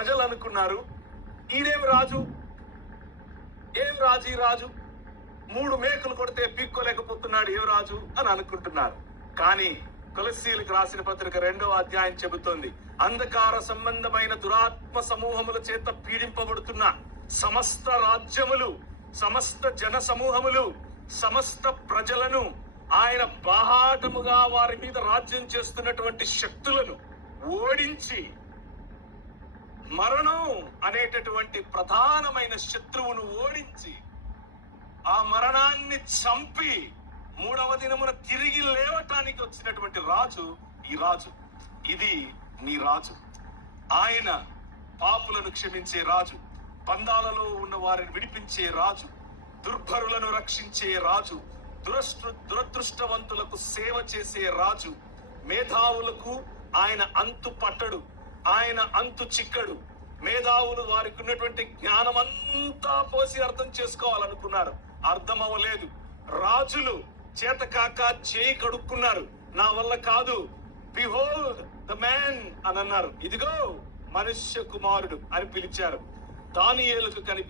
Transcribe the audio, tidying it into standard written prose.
ప్రజలు అనుకున్నారు, ఈడేమి రాజు, ఏం రాజు ఈ రాజు, 3 మేకులు కొడితే పీక్కోలేకపోతున్నాడు ఏం రాజు అని అనుకుంటున్నారు. కానీ కొలస్సీలకు రాసిన పత్రిక 2వ అధ్యాయం చెబుతోంది, అంధకార సంబంధమైన దురాత్మ సమూహముల చేత పీడింపబడుతున్న సమస్త రాజ్యములు, సమస్త జన సమూహములు, సమస్త ప్రజలను, ఆయన బాహాటముగా వారి మీద రాజ్యం చేస్తున్నటువంటి శక్తులను ఓడించి మరణం అనేటటువంటి ప్రధానమైన శత్రువును ఓడించి ఆ మరణాన్ని చంపి 3వ దినమున తిరిగి లేవటానికి వచ్చినటువంటి రాజు ఈ రాజు. ఇది నీ రాజు. ఆయన పాపులను క్షమించే రాజు, బంధాలలో ఉన్న వారిని విడిపించే రాజు, దుర్భరులను రక్షించే రాజు, దురదృష్టవంతులకు సేవ చేసే రాజు. మేధావులకు ఆయన అంతు పట్టడు, ఆయన అంతు చిక్కడు. మేధావులు వారికి ఉన్నటువంటి జ్ఞానం అంతా పోసి అర్థం చేసుకోవాలనుకున్నారు, అర్థం అవ్వలేదు. రాజులు చేతకాక చేయి కడుక్కున్నారు, నా వల్ల కాదు, బిహోల్డ్ ద మ్యాన్ అని అన్నారు. ఇదిగో మనుష్య కుమారుడు అని పిలిచారు. దానియేలుకు కనిపి